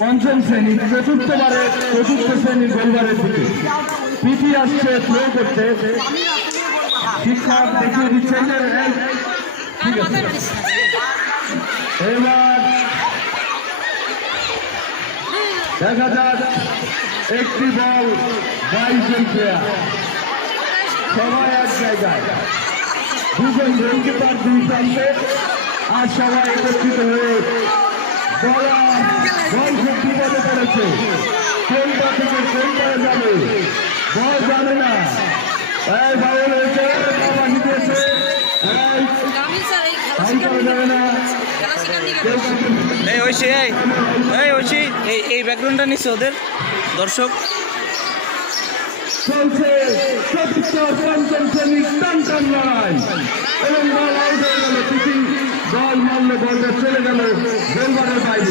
পঞ্চম শ্রেণী চতুর্থ শ্রেণীর গোলবারের দিকে পিটি আসছে থ্রো করতে। শিক্ষক দেখিয়ে দিচ্ছে যে ঠিক আছে। এবার দেখা যাক একটি বল 22 জন প্লেয়ার সবাই এক জায়গায়, দুজন গোলকিপার দুই প্রান্তে, আর সবাই একত্রিত হয়ে বল খুব বিপদে পড়েছে। কোনটা থেকে কোনটা যাবে বল জানে না। এই বাউল হয়েছে, বাবাহি দিয়েছে, যাবে না। এই ব্যাকগ্রাউন্ডটা নিচ্ছে ওদের দর্শক চলছে চতুর্থ পঞ্চম শ্রেণীর টান লড়াই এবং বল আউট হয়ে গেল। বল মারলে বলটা চলে গেল গোলবারের বাইরে।